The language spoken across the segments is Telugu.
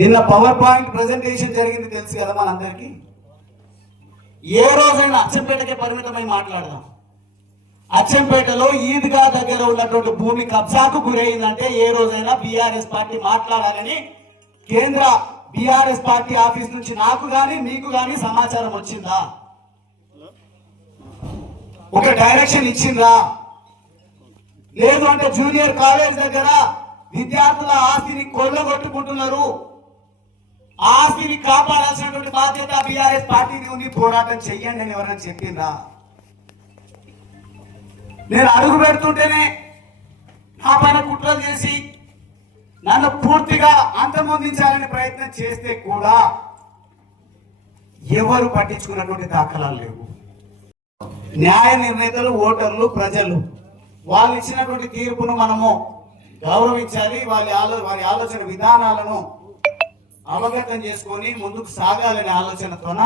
నిన్న పవర్ పాయింట్ ప్రెజెంటేషన్ జరిగింది తెలుసు కదా మనందరికీ. ఏ రోజైనా అచ్చంపేటకే పరిమితమై మాట్లాడదాం. అచ్చంపేటలో ఈద్గా దగ్గర ఉన్నటువంటి భూమి కబ్జాకు గురైందంటే ఏ రోజైనా బీఆర్ఎస్ పార్టీ మాట్లాడాలని కేంద్ర బీఆర్ఎస్ పార్టీ ఆఫీస్ నుంచి నాకు గాని మీకు గాని సమాచారం వచ్చిందా? ఒక డైరెక్షన్ ఇచ్చిందా? లేదు అంటే జూనియర్ కాలేజ్ దగ్గర విద్యార్థుల ఆస్తిని కొల్లగొట్టుకుంటున్నారు, ఆస్తిని కాపాడాల్సినటువంటి బాధ్యత బీఆర్ఎస్ పార్టీని ఉంది, పోరాటం చెయ్యండి అని ఎవరైనా చెప్పిందా? నేను అడుగు పెడుతుంటేనే నా పైన కుట్రలు చేసి నన్ను పూర్తిగా అంతమొందించాలని ప్రయత్నం చేస్తే కూడా ఎవరు పట్టించుకున్నటువంటి దాఖలాలు లేవు. న్యాయ నిర్ణేతలు, ఓటర్లు, ప్రజలు వాళ్ళు ఇచ్చినటువంటి తీర్పును మనము గౌరవించాలి. వారి ఆలోచన విధానాలను అవగతం చేసుకొని ముందుకు సాగాలనే ఆలోచనతోన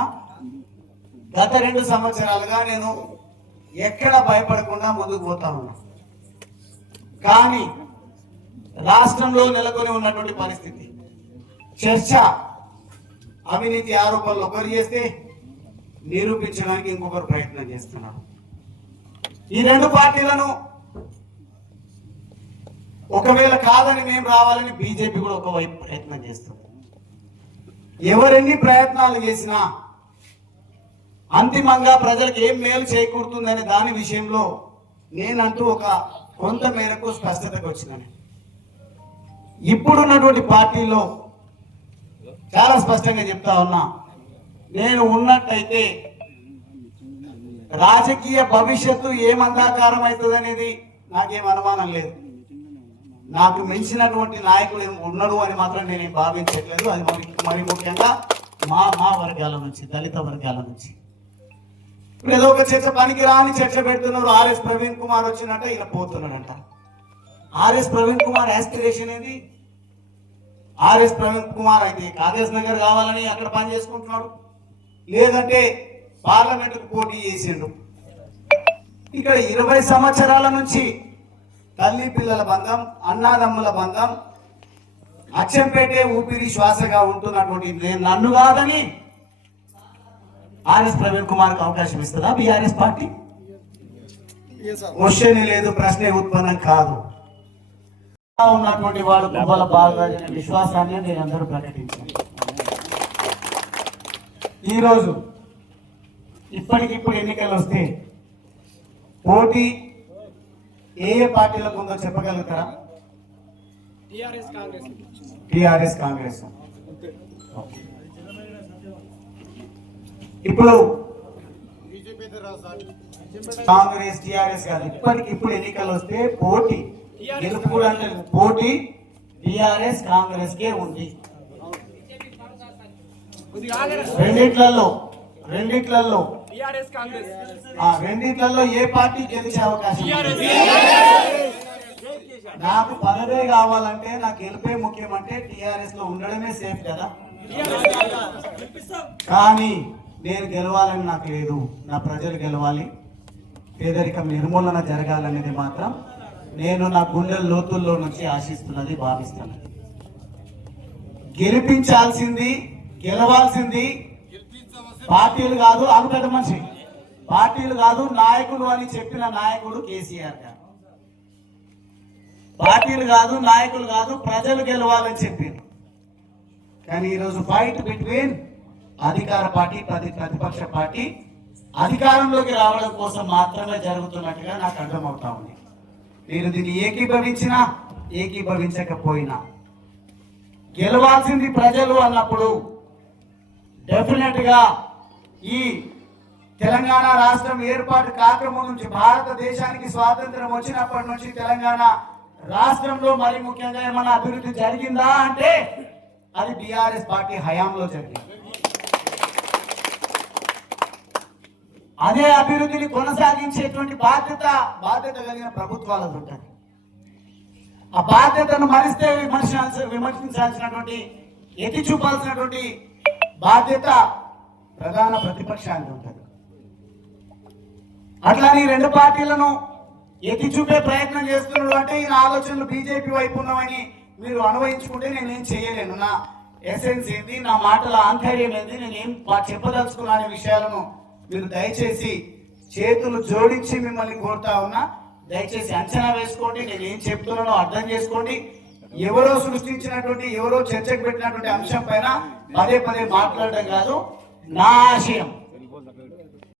గత 2 సంవత్సరాలుగా నేను ఎక్కడ భయపడకుండా ముందుకు పోతా ఉన్నా. కానీ రాష్ట్రంలో నెలకొని ఉన్నటువంటి పరిస్థితి, చర్చ, అవినీతి ఆరోపణలు ఒకరు చేస్తే నిరూపించడానికి ఇంకొకరు ప్రయత్నం చేస్తున్నారు. ఈ 2 పార్టీలను ఒకవేళ కాదని మేము రావాలని బీజేపీ కూడా ఒకవైపు ప్రయత్నం చేస్తుంది. ఎవరెన్ని ప్రయత్నాలు చేసినా అంతిమంగా ప్రజలకు ఏం మేలు చేకూరుతుందనే దాని విషయంలో నేనంటూ ఒక కొంత మేరకు స్పష్టతకు వచ్చినాను. ఇప్పుడున్నటువంటి పార్టీలో చాలా స్పష్టంగా చెప్తా ఉన్నా, నేను ఉన్నట్టయితే రాజకీయ భవిష్యత్తు ఏమందాకారం అవుతుంది అనేది నాకేం అనుమానం లేదు. నాకు మించినటువంటి నాయకుడు ఉన్నాడు అని మాత్రం నేనేం భావించట్లేదు. అది మరి ముఖ్యంగా మా వర్గాల నుంచి, దళిత వర్గాల నుంచి. ఇప్పుడు ఏదో ఒక చర్చ, పనికి రాని చర్చ పెడుతున్నారు. ఆర్ఎస్ ప్రవీణ్ కుమార్ వచ్చినట్ట ఈయన పోతున్నాడంట. ఆర్ఎస్ ప్రవీణ్ కుమార్ యాస్పిరేషన్ ఏంది? ఆర్ఎస్ ప్రవీణ్ కుమార్ అయితే కాగజ్ నగర్ కావాలని అక్కడ పని చేసుకుంటున్నాడు, లేదంటే పార్లమెంటుకు పోటీ చేసిండు. ఇక్కడ 20 సంవత్సరాల నుంచి తల్లి పిల్లల బంధం, అన్నాదమ్ముల బంధం, అచ్చంపేటే ఊపిరి శ్వాసగా ఉంటున్నటువంటి నన్ను కాదని ఆర్ఎస్ ప్రవీణ్ కుమార్కి అవకాశం ఇస్తుందా బీఆర్ఎస్ పార్టీ? క్వశ్చన్ లేదు, ప్రశ్నే ఉత్పన్నం కాదు. ఉన్నటువంటి వాడు గుబ్బల బాలరాజు అనే విశ్వాసాన్ని నేను అందరూ ప్రకటించాను. ఈరోజు ఇప్పటికిప్పుడు ఎన్నికలు వస్తే పోటీ ఏ పార్టీలకు ఉందో చెప్పగలుగుతారా? టిఆర్ఎస్ కాంగ్రెస్. ఇప్పుడు కాంగ్రెస్ టిఆర్ఎస్ కాదు, ఇప్పటికిప్పుడు ఎన్నికలు వస్తే పోటీ గెలుపు అంటే పోటీ టిఆర్ఎస్ కాంగ్రెస్ కే ఉంది. రెండిట్లలో ఏ పార్టీ గెలిచే అవకాశం? నాకు పదవే కావాలంటే, నాకు గెలిపే ముఖ్యమంటే టిఆర్ఎస్ లో ఉండడమే సేఫ్ కదా. కానీ నేను గెలవాలని నాకు లేదు, నా ప్రజలు గెలవాలి, పేదరికం నిర్మూలన జరగాలనేది మాత్రం నేను నా గుండెల లోతుల్లో నుంచి ఆశిస్తున్నది, భావిస్తున్నది. గెలిపించాల్సింది, గెలవాల్సింది పార్టీలు కాదు, అనుకట మనిషి, పార్టీలు కాదు, నాయకులు అని చెప్పిన నాయకుడు కేసీఆర్ గారు. పార్టీలు కాదు, నాయకులు కాదు, ప్రజలు గెలవాలని చెప్పింది. కానీ ఈరోజు ఫైట్ బిట్వీన్ అధికార పార్టీ, ప్రతిపక్ష పార్టీ అధికారంలోకి రావడం కోసం మాత్రమే జరుగుతున్నట్టుగా నాకు అర్థమవుతా ఉంది. నేను దీన్ని ఏకీభవించినా ఏకీభవించకపోయినా గెలవాల్సింది ప్రజలు అన్నప్పుడు డెఫినెట్ గా ఈ తెలంగాణ రాష్ట్రం ఏర్పాటు కాకముందు నుంచి, భారతదేశానికి స్వాతంత్రం వచ్చినప్పటి నుంచి తెలంగాణ రాష్ట్రంలో మరి ముఖ్యంగా ఏమైనా అభివృద్ధి జరిగిందా అంటే అది బీఆర్ఎస్ పార్టీ హయాంలో జరిగింది. అదే అభివృద్ధిని కొనసాగించేటువంటి బాధ్యత కలిగిన ప్రభుత్వాలది ఉంటుంది. ఆ బాధ్యతను మరిస్తే విమర్శించాల్సినటువంటి, ఎత్తి చూపాల్సినటువంటి బాధ్యత ప్రధాన ప్రతిపక్షానికి ఉంటుంది. అట్లానే 2 పార్టీలను ఎత్తి చూపే ప్రయత్నం చేస్తున్నాడు అంటే ఈయన ఆలోచనలు బీజేపీ వైపు ఉన్నామని మీరు అనువయించుకుంటే నేనేం చేయలేను. ఎసెన్స్ ఏంది, నా మాటల ఆంతర్యం ఏంది, నేను ఏం చెప్పదలుచుకున్నా అనే విషయాలను మీరు దయచేసి చేతులు జోడించి మిమ్మల్ని కోరుతా ఉన్నా. దయచేసి అంచనా వేసుకోండి, నేను ఏం చెప్తున్నానో అర్థం చేసుకోండి. ఎవరో సృష్టించినటువంటి, ఎవరో చర్చకు పెట్టినటువంటి అంశం పైన పదే పదే మాట్లాడడం కాదు. నా ఆశయం